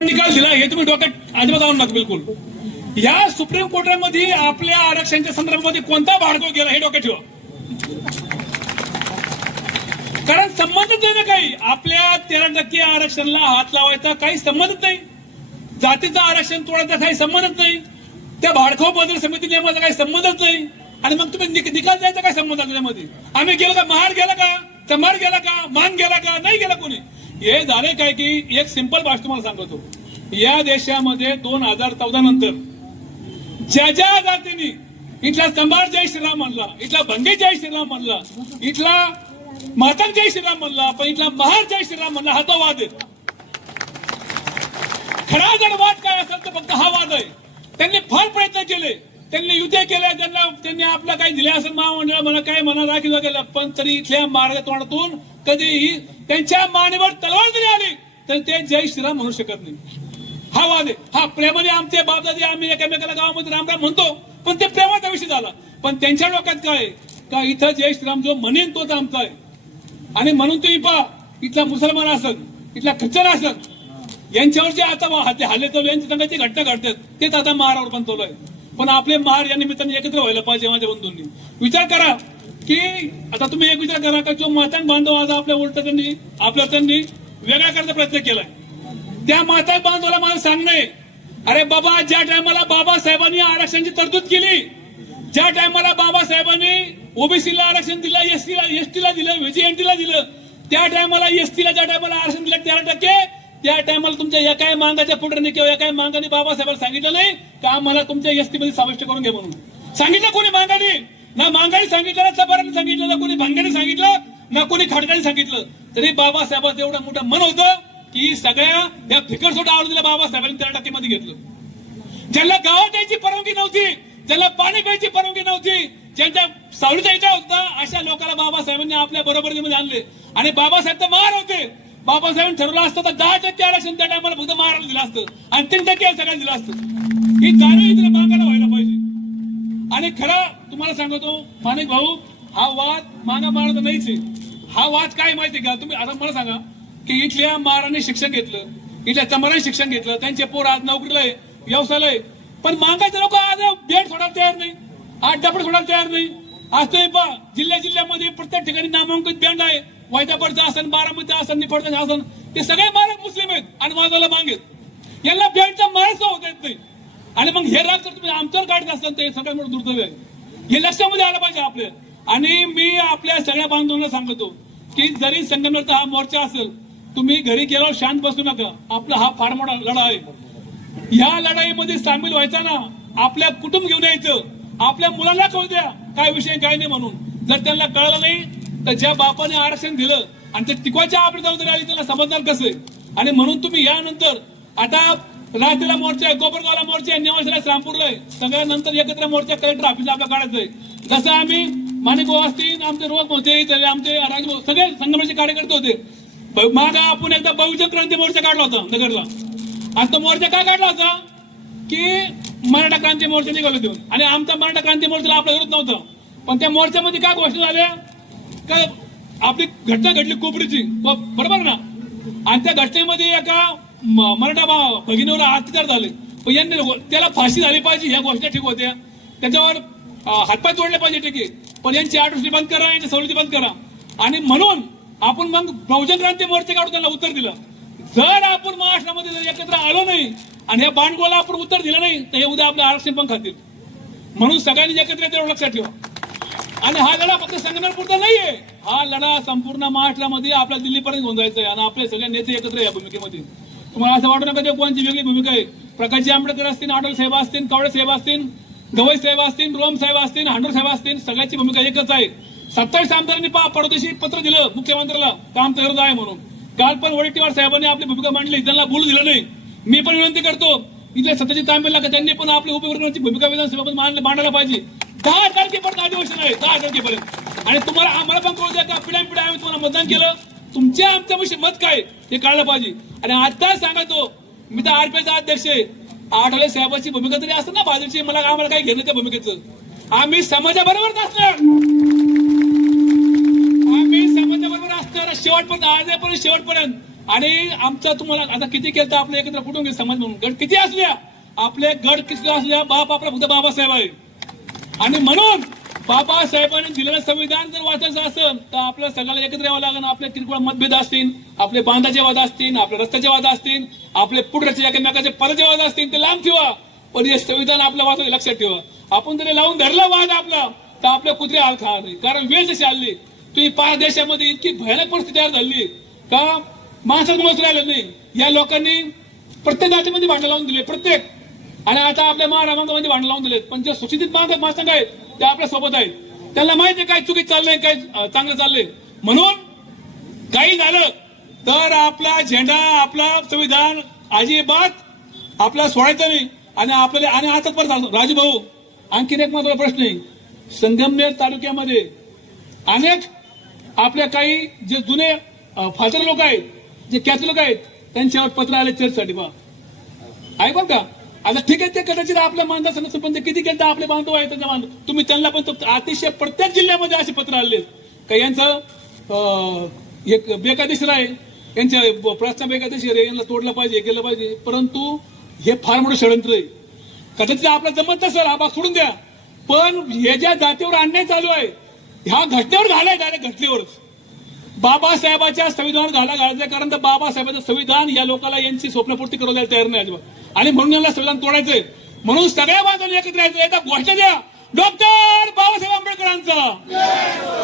निकाल दिला हे तुम्ही डोक्यात अजिबात आणू नका बिलकुल. या सुप्रीम कोर्टामध्ये आपल्या आरक्षणाच्या संदर्भामध्ये कोणता भाडको गेला हे डोक्यात ठेवा. कारण संबंधच नाही ना काही. आपल्या 13% आरक्षणाला हात लावायचा काही संबंधच नाही. जातीचं आरक्षण तोडायचा काही संबंधच नाही. त्या भाडखाऊ बदल समिती नियमाचा काही संबंधच नाही. आणि मग तुम्ही निकाल द्यायचा काय संबंध त्याच्यामध्ये? आम्ही गेलो का? महाड गेला का? चमाड गेला का? मान गेला का? नाही गेला कोणी. हे झाले काय की एक सिंपल भाषा तुम्हाला सांगतो. या देशामध्ये 2014 नंतर ज्या ज्या जातीने इथला चंबाड जय श्रीराम म्हणला, इथला भंगे जय श्रीराम म्हणला, इथला मातंग जय श्रीराम म्हणला, पण इथला महार जय श्रीराम म्हणला, हा तो वाद आहे. खरा जर वाद काय असेल तर फक्त हा वाद आहे. त्यांनी फार प्रयत्न केले, त्यांनी युद्ध केले, त्यांनी आपलं काही दिले असं महामंडळ म्हणा काय म्हणा राखीव केलं, पण तरी इथल्या महाराजा तोंडातून कधीही त्यांच्या मानेवर तलवार जरी आली तर ते जय श्रीराम म्हणू शकत नाही. हा वाद आहे. हा प्रेमाने आमचे बापदादी आम्ही एकमेकाला गावामध्ये रामराम म्हणतो, पण ते प्रेमाचा विषय झाला. पण त्यांच्या डोक्यात काय का इथं जय श्रीराम जो म्हणेन तोच आमचा आहे. आणि म्हणून तुम्ही पहा, इथला मुसलमान असत, इथला ख्रिश्चन असत, यांच्यावर जे आता हल्ले चालू यांच्या संघाची घटना घडतात तेच आता महारावर पण चालू आहे. पण आपले महार या निमित्ताने एकत्र व्हायला पाहिजे. माझ्या बंधूंनी विचार करा की आता तुम्ही एक विचार करा का जो मातान बांधव आज आपल्या उलट त्यांनी वेगळा करण्याचा प्रयत्न केलाय. त्या माता बांधवाला मला सांगणं आहे, अरे बाबा ज्या टायमाला बाबासाहेबांनी आरक्षणाची तरतूद केली, ज्या टायमाला बाबासाहेबांनी ओबीसीला आरक्षण दिलं, एसटीला दिलं, व्हीजीएनटीला दिलं, त्या टायमाला एसटीला ज्या टायमाला आरक्षण दिलं 13%, त्या टायमाला तुमच्या एकाही मांगाच्या पुढे किंवा एकाही मांगाने बाबासाहेबांना सांगितलं नाही का आम्हाला तुमच्या एसटी मध्ये समाविष्ट करून घे म्हणून. सांगितलं कोणी मांगाने? ना मांगाने सांगितलं, ना चबाराने सांगितलं, ना कोणी भांग्याने सांगितलं, ना कोणी खडकाने सांगितलं. तरी बाबासाहेबांचं एवढं मोठं मन होतं की सगळ्या या फिकर सोडा आवडीला बाबासाहेबांनी 13% मध्ये घेतलं. ज्यांना गावात यायची परवानगी नव्हती, ज्यांना पाणी प्यायची परवानगी नव्हती, ज्यांच्या सावलीचा इच्छा होता, अशा लोकांना बाबासाहेबांनी आपल्या बरोबरीमध्ये आणले. आणि बाबासाहेब तर महार होते. बाबासाहेबांनी ठरवलं असतं तर 10% आरक्षण त्या टायमाला फक्त महाराला दिलं असतं आणि 3% सगळ्यांना दिलं असतं. ही जाणीव इथे मागायला व्हायला पाहिजे. आणि खरं तुम्हाला सांगतो माणिक भाऊ, हा वाद मागा मारायचा नाहीच आहे. हा वाद काय माहितीये का? तुम्ही आता मला सांगा की इथल्या महाराने शिक्षण घेतलं, इथल्या चंबाराने शिक्षण घेतलं, त्यांचे पोर आज नोकरीला आहे, व्यवसायाला आहे, पण मागायचे लोक आज बेड सोडायला तयार नाही, आज डबड सोडायला तयार नाही. आज तुम्ही जिल्ह्यामध्ये प्रत्येक ठिकाणी नामांकित बँड आहे. वैदापूरचं आसन, बारामतीचं आसन, निफाडचं आसन, ते सगळे मालक मुस्लिम आहेत आणि माझ्याला मागेत. यांना बँडचा माणसं होत येत नाही. आणि मग हे राज तुम्ही आमच्यावर काढत असताना ते सगळ्यात मोठं दुर्दैव आहे. हे लक्षामध्ये आलं पाहिजे आपल्या. आणि मी आपल्या सगळ्या बांधवांना सांगतो की जरी संगमनेरचा हा मोर्चा असेल, तुम्ही घरी गेल्यावर शांत बसू नका. आपला हा फार मोठा लढा आहे. या लढाईमध्ये सामील व्हायचा ना, आपल्या कुटुंब घेऊन यायचं, आपल्या मुलांना कळू द्या काय विषय काय नाही म्हणून. जर त्यांना कळलं नाही तर ज्या बापाने आरक्षण दिलं आणि ते टिकवायच्या आपली जबाबदारी आली त्याला समजणार कसं आहे. आणि म्हणून तुम्ही यानंतर आता रात्रीला मोर्चा आहे, कोपरगावला मोर्चा आहे, नेवाशाला, रामपूरला आहे, सगळ्यानंतर एकत्र मोर्चा कलेक्टर ऑफिसला आपल्या काढायचंय. जसं आम्ही माणिकभाऊ असतील, आमचे रोग होते, आमचे राजभाऊ सगळे संगमेचे कार्यकर्ते होते. मागा आपण एकदा बहुजन क्रांती मोर्चा काढला होता नगरला. आज तो मोर्चा काय काढला होता की मराठा क्रांती मोर्चा निघालो देऊन. आणि आमचा मराठा क्रांती मोर्चाला आपला विरोध नव्हता, पण त्या मोर्चामध्ये काय घोषणा झाल्या काय आपली घटना घडली कोपरीची, बरोबर ना. आणि त्या घटनेमध्ये एका मराठा भगिनीवर अत्याचार झाले, पण यांनी त्याला फाशी झाली पाहिजे ह्या गोष्टी ठीक होत्या, त्याच्यावर हातपाय तोडले पाहिजे ठीक आहे, पण यांची आठवडी बंद करा, यांची सवलती बंद करा. आणि म्हणून आपण मग बहुजन क्रांती मोर्चे काढून त्यांना उत्तर दिलं. जर आपण महाराष्ट्रामध्ये जर एकत्र आलो नाही आणि या बांडगोला आपण उत्तर दिलं नाही तर हे उद्या आपलं आरक्षण पण खातील. म्हणून सगळ्यांनी एकत्र तेवढं लक्षात ठेवा. आणि हा लढा फक्त संगमनेरपुरता नाहीये, हा लढा संपूर्ण महाराष्ट्रामध्ये आपल्या दिल्लीपर्यंत घेऊन जायचा आहे. आणि आपले सगळे नेते एकत्र या भूमिकेमध्ये. तुम्हाला असं वाटू नका कोणची वेगळी भूमिका आहे. प्रकाशजी आंबेडकर असतील, आठवले साहेब असतील, कावडे साहेब असतील, गवई साहेब असतील, रोम साहेब असतील, हांडूर साहेब असतील, सगळ्याची भूमिका एकच आहे. 27 आमदारांनी परदेशी पत्र दिलं मुख्यमंत्र्याला काम करत आहे म्हणून. काल पण वडेट्टीवार साहेबांनी आपली भूमिका मांडली, त्यांना बोलू दिलं नाही. मी पण विनंती करतो इथल्या सत्यजित तांबेला का त्यांनी पण आपल्या उपविभागाची भूमिका विधानसभेमध्ये मांडायला पाहिजे. 10 तारखेपर्यंत अधिवेशन आहे, 10 तारखेपर्यंत. आणि तुम्हाला आम्हाला पण कळू द्या का पिढ्या आम्ही तुम्हाला मतदान केलं, तुमच्या आमच्याविषयी मत काय हे कळलं पाहिजे. आणि आता सांगतो मी तर आरपीआयचा अध्यक्ष आहे, आठवले साहेबांची भूमिका तरी असतं ना बाजूची, मला आम्हाला काही घेणं त्या भूमिकेचं. आम्ही समाजाबरोबर असणार, आम्ही समाजाबरोबर असणार शेवटपर्यंत, आजपर्यंत शेवटपर्यंत. आणि आमचा तुम्हाला आता किती केलं तर आपलं एकत्र कुटुंब समाज म्हणून गट किती असल्या आपले गट किती असल्या बाप आपला फक्त बाबासाहेब आहे. आणि म्हणून बाबासाहेबांनी दिलेलं संविधान जर वाचायचं असेल तर आपल्याला सगळ्याला एकत्र यावं लागेल. आपले किरकोळ मतभेद असतील, आपले बांधाचे वाद असतील, आपले रस्त्याचे वाद असतील, आपले पुढचे एकमेकाचे पदाचे वाद असतील ते लांब ठेवा, पण हे संविधान आपलं वाचायचं लक्षात ठेवा. आपण जरी लावून धरला वाद आपला तर आपल्या कुत्रे हाल खाणार नाही. कारण वेळ जशी आली तुम्ही पहा देशामध्ये इतकी भयानक परिस्थिती तयार झाली का माणसाचं मोज राहिलं नाही. या लोकांनी प्रत्येक जातीमध्ये भांडण लावून दिले प्रत्येक, आणि आता आपल्या महाराष्ट्रामध्ये भांडण लावून दिलेत. पण जे सुशिक्षित माणसं आहेत ते आपल्या सोबत आहेत. त्यांना माहिती आहे काय चुकीत चाललंय काय चांगलं चाललंय. म्हणून काही झालं तर आपला झेंडा आपला संविधान अजिबात आपला सोडायचा नाही. आणि आपल्याला आणि आता परत राजू भाऊ आणखीन एक महत्वाचा प्रश्न आहे. संगमनेर तालुक्यामध्ये अनेक आपल्या काही जे जुने फादर लोक आहेत, जे कॅथलिक आहेत, त्यांच्यावर पत्र आले चर्चसाठी. पहा आहे बघ का. आता ठीक आहे ते कदाचित आपल्या मानता पण ते किती केलं आपले बांधव आहेत त्यांच्या बांधव तुम्ही त्यांना पण अतिशय प्रत्येक जिल्ह्यामध्ये असे पत्र आले का यांचं एक बेकायदेशीर आहे, यांच्या प्रश्न बेकायदेशीर आहे, यांना तोडलं पाहिजे केलं पाहिजे. परंतु हे फार मोठं षडयंत्र आहे. कदाचित आपला जमत नसेल हा भाग सोडून द्या, पण हे ज्या जातीवर अन्याय चालू आहे ह्या घटनेवर घालाय डायरेक्ट घटनेवरच बाबासाहेबाच्या संविधानावर घालायचं. कारण तर बाबासाहेबांचं संविधान या लोकांना यांची स्वप्नपूर्ती करू द्यायला तयार नाही अजिबात. आणि म्हणून यांना संविधान तोडायचंय. म्हणून सगळ्या बांधवांनी एकत्र यायचं. एकदा घोषणा द्या डॉक्टर बाबासाहेब आंबेडकरांचा.